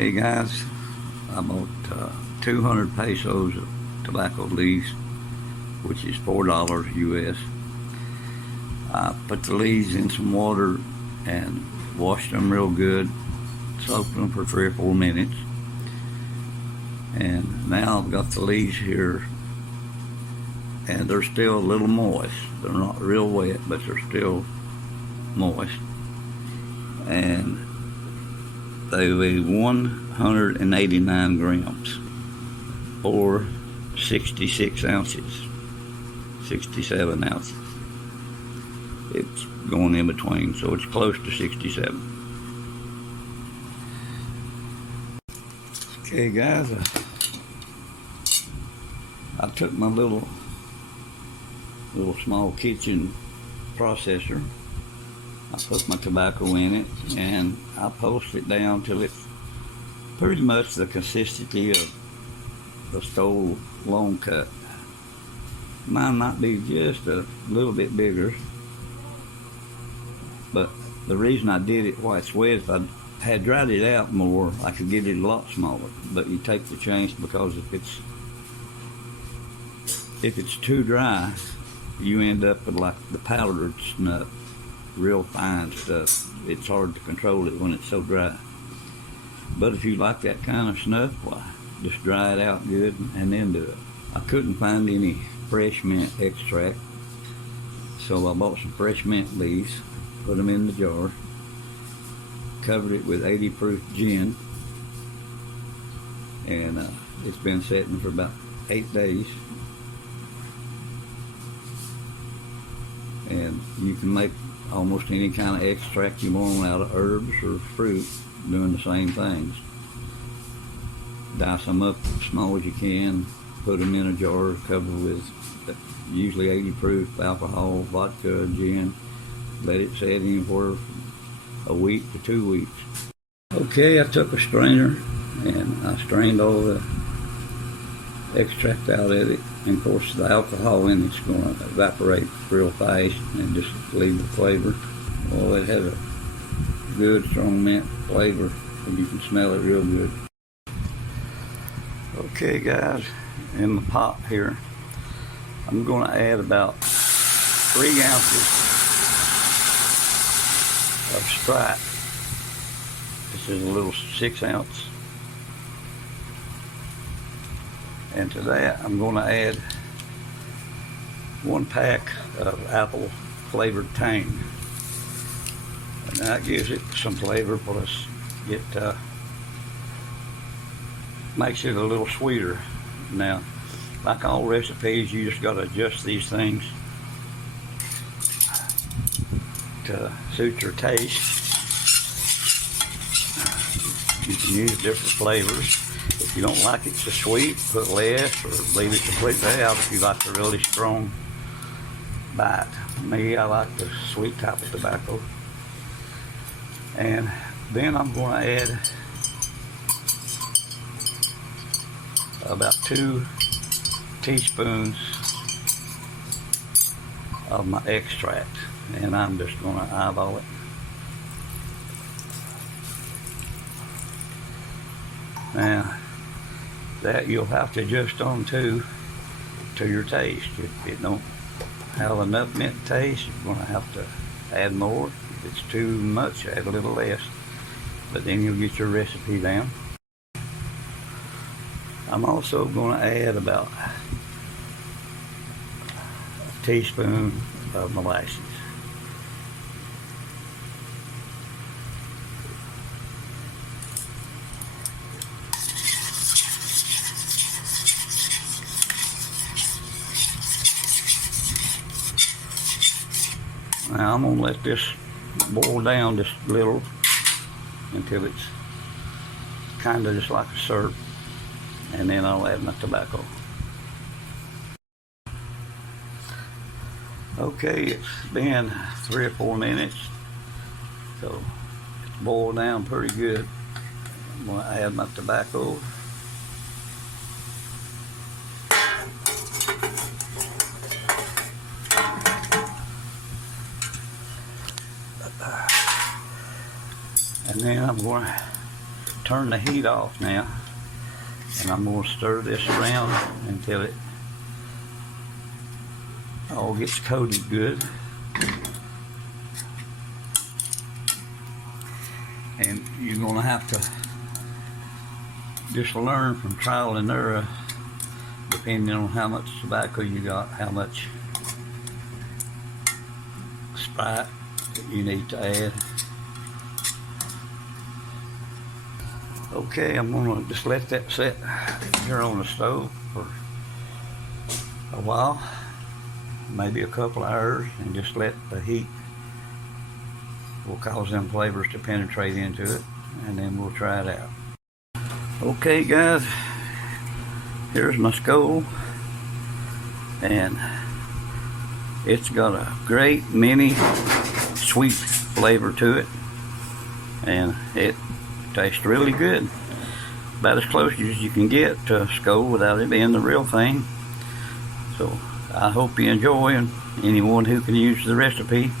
Okay guys, I bought 200 pesos of tobacco leaves, which is $4 US. I put the leaves in some water and washed them real good, soaked them for 3 or 4 minutes. And now I've got the leaves here and they're still a little moist. They're not real wet, but they're still moist. And they weigh 189 grams or 66 ounces, 67 ounces. It's going in between, so it's close to 67. Okay guys, I took my little small kitchen processor. I put my tobacco in it and I pulsed it down till it's pretty much the consistency of the Skoal long cut. Mine might be just a little bit bigger, but the reason I did it while it's wet, if I had dried it out more, I could get it a lot smaller. But you take the chance, because if it's too dry, you end up with like the powdered snuff, real fine stuff. It's hard to control it when it's so dry. But if you like that kind of snuff, why, just dry it out good and then do it. I couldn't find any fresh mint extract, so I bought some fresh mint leaves, put them in the jar, covered it with 80 proof gin, and it's been sitting for about 8 days. And you can make almost any kind of extract you want out of herbs or fruit doing the same things. Dice them up as small as you can, put them in a jar covered with usually 80 proof alcohol, vodka, gin. Let it set in for a week to 2 weeks. Okay, I took a strainer and I strained all the extract out of it, and of course the alcohol in it's going to evaporate real fast and just leave the flavor. Well, it has a good strong mint flavor and you can smell it real good. Okay guys, in the pot here I'm going to add about 3 ounces of Sprite. This is a little 6 ounce. And to that I'm going to add 1 pack of apple flavored tang. And that gives it some flavor, plus it makes it a little sweeter. Now, like all recipes, you just got to adjust these things to suit your taste. You can use different flavors. If you don't like it so sweet, put less or leave it completely out if you like the really strong bite. Me, I like the sweet type of tobacco. And then I'm going to add about 2 teaspoons of my extract, and I'm just going to eyeball it. Now, that you'll have to adjust on to your taste. If it don't have enough mint taste, you're going to have to add more. If it's too much, add a little less. But then you'll get your recipe down. I'm also going to add about a teaspoon of molasses. Now I'm going to let this boil down just a little until it's kind of just like a syrup, and then I'll add my tobacco. Okay, it's been 3 or 4 minutes, so it's boiled down pretty good. I'm going to add my tobacco. And then I'm going to turn the heat off now, and I'm going to stir this around until it all gets coated good. And you're going to have to just learn from trial and error, depending on how much tobacco you got, how much Sprite you need to add. Okay, I'm going to just let that sit here on the stove for a while, maybe a couple hours, and just let the heat will cause them flavors to penetrate into it, and then we'll try it out. Okay guys, here's my Skoal, and it's got a great mini sweet flavor to it, and it tastes really good, about as close as you can get to Skoal without it being the real thing. So I hope you enjoy, and anyone who can use the recipe,